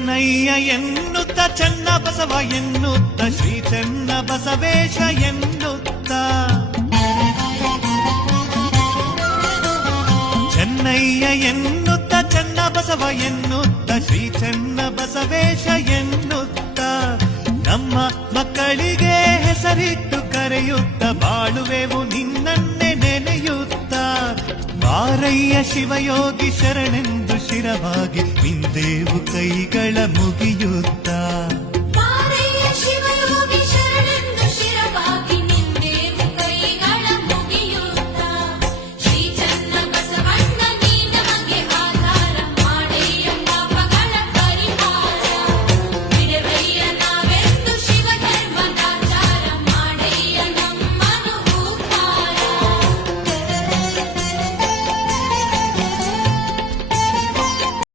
ಚೆನ್ನಯ್ಯ ಎನ್ನುತ್ತ ಚೆನ್ನ ಬಸವ ಎನ್ನುತ್ತ ಶ್ರೀ ಚೆನ್ನ ಬಸವೇಶ ಎನ್ನುತ್ತ ಚೆನ್ನಯ್ಯ ಎನ್ನುತ್ತ ಚೆನ್ನ ಬಸವ ಎನ್ನುತ್ತ ಶ್ರೀ ಚೆನ್ನ ಬಸವೇಶ ಎನ್ನುತ್ತ ನಮ್ಮ ಮಕ್ಕಳಿಗೆ ಹೆಸರಿಟ್ಟು ಕರೆಯುತ್ತ ಬಾಳುವೆವು ನಿನ್ನನ್ನೇ ನೆನೆಯುತ್ತ ಬಾರಯ್ಯ ಶಿವಯೋಗಿ ಶರಣೆಂದು ಶಿರವಾಗಿ ನಿಂದೇವು ಕೈಗಳ ಮುಗಿಯುತ್ತ